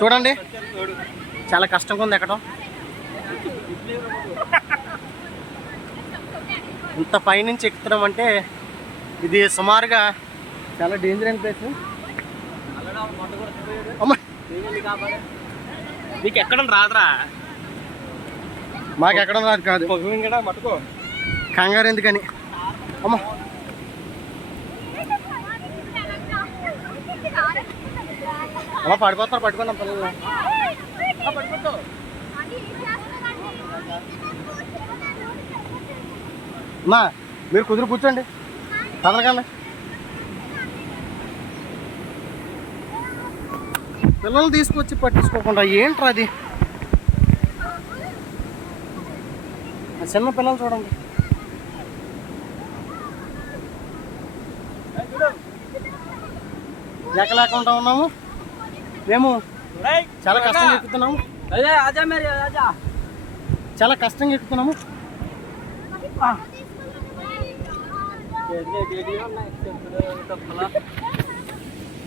చూడండి, చాలా కష్టంగా ఉంది ఎక్కడం. ఇంత పైనుంచి ఎక్కుతున్నాం అంటే ఇది సుమారుగా చాలా డేంజర్ అయిన ప్లేస్. అమ్మా, నీకు ఎక్కడం రాదురా. మాకు ఎక్కడం రాదు కాదు, మట్టుకో కంగారు ఎందుకని. అమ్మా, అలా పడిపోతారు, పట్టుకున్నాం పిల్లలు. అమ్మా మీరు కుదురు కూర్చోండి, కదలకండి. పిల్లలు తీసుకొచ్చి పట్టించుకోకుండా ఏంట్రా అది. చిన్న పిల్లలు చూడండి. లేకుండా ఉన్నాము మేము, చాలా కష్టంగా ఎక్కుతున్నాము, చాలా కష్టంగా ఎక్కుతున్నాము.